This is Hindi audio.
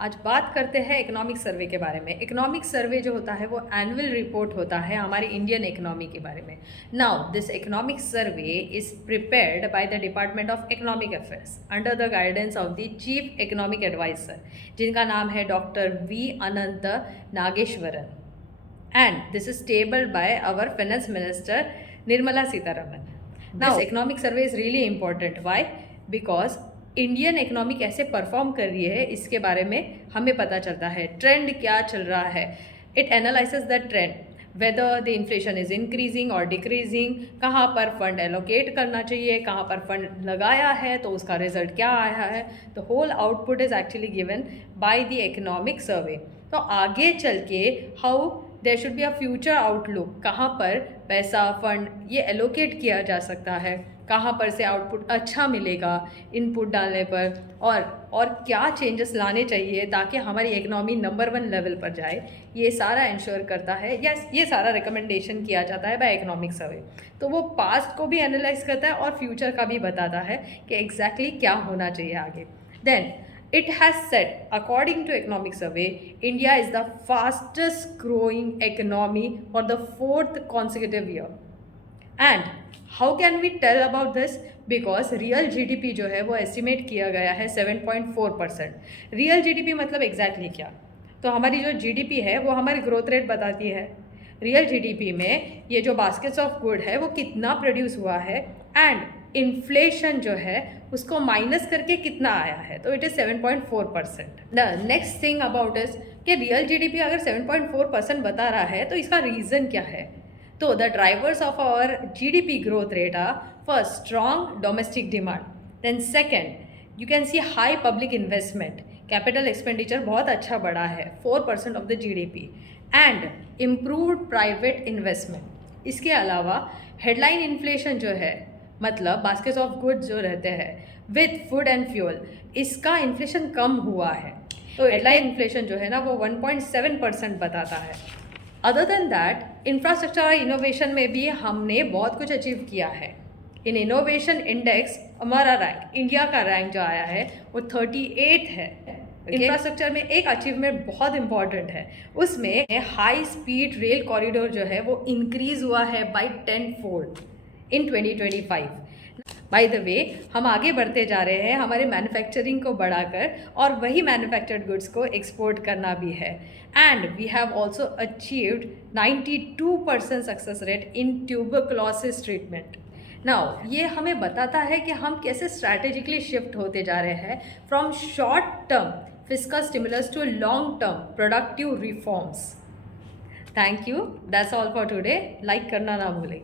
आज बात करते हैं इकोनॉमिक सर्वे के बारे में। इकोनॉमिक सर्वे जो होता है वो एनुअल रिपोर्ट होता है हमारी इंडियन इकोनॉमी के बारे में। Now this economic survey is prepared by the department of economic affairs under the guidance of the chief economic adviser, जिनका नाम है doctor V Anantha Nageswaran, and this is tabled by our finance minister Nirmala Sitharaman. Now this economic survey is really important. Why? Because Indian economy कैसे परफॉर्म कर रही है इसके बारे में हमें पता चलता है। ट्रेंड क्या चल रहा है, it analyses the trend, whether the inflation is increasing और डिक्रीजिंग, कहाँ पर फंड एलोकेट करना चाहिए, कहाँ पर फंड लगाया है तो उसका रिजल्ट क्या आया है। The whole output is actually given by the economic survey. तो आगे चल के how there should be a future outlook, कहाँ पर पैसा फंड ये एलोकेट किया जा सकता है, कहाँ पर से आउटपुट अच्छा मिलेगा इनपुट डालने पर, और क्या चेंजेस लाने चाहिए ताकि हमारी इकोनॉमी नंबर 1 लेवल पर जाए, ये सारा इंश्योर करता है। यस, ये सारा रिकमेंडेशन किया जाता है बाय इकोनॉमिक सर्वे। तो वो पास्ट को भी एनालाइज करता है और फ्यूचर का भी बताता है कि एग्जैक्टली क्या होना चाहिए आगे। Then it has said, according to economic survey, India is the fastest growing economy for the 4th consecutive year. And how can we tell about this? Because real GDP जो है वो estimate किया गया है 7.4%। real GDP मतलब exactly क्या? तो हमारी जो GDP है वो हमारी growth rate बताती है। रियल जीडीपी में ये जो बास्केट्स ऑफ गुड है वो कितना प्रोड्यूस हुआ है, एंड इन्फ्लेशन जो है उसको माइनस करके कितना आया है, तो it is 7.4%। The next thing about is कि रियल जीडीपी अगर 7.4% बता रहा है तो इसका रीज़न क्या है। तो the drivers of our GDP growth rate are first strong domestic demand, then second you can see high public investment, capital expenditure बहुत अच्छा बढ़ा है 4% of the GDP, and improved private investment. इसके अलावा हेडलाइन इन्फ्लेशन जो है मतलब बास्केट ऑफ गुड्स जो रहते हैं विथ फूड एंड फ्यूल, इसका इन्फ्लेशन कम हुआ है। तो हेडलाइन इन्फ्लेशन जो है ना वो 1.7% बताता है। अदर देन दैट इंफ्रास्ट्रक्चर और इनोवेशन में भी हमने बहुत कुछ अचीव किया है। इन इनोवेशन इंडेक्स हमारा रैंक, इंडिया का रैंक जो आया है वो 38 है। इंफ्रास्ट्रक्चर में एक अचीवमेंट बहुत इंपॉर्टेंट है, उसमें हाई स्पीड रेल कॉरिडोर जो है वो इंक्रीज हुआ है by 10 fold in 2025। By the way हम आगे बढ़ते जा रहे हैं हमारे मैन्युफैक्चरिंग को बढ़ाकर, और वही मैन्युफैक्चर्ड गुड्स को एक्सपोर्ट करना भी है। And we have also achieved 92% success rate in tuberculosis treatment. Now ये हमें बताता है कि हम कैसे स्ट्रैटेजिकली शिफ्ट होते जा रहे हैं from short term fiscal stimulus to long term productive reforms. Thank you, that's all for today. Like करना ना भूलें।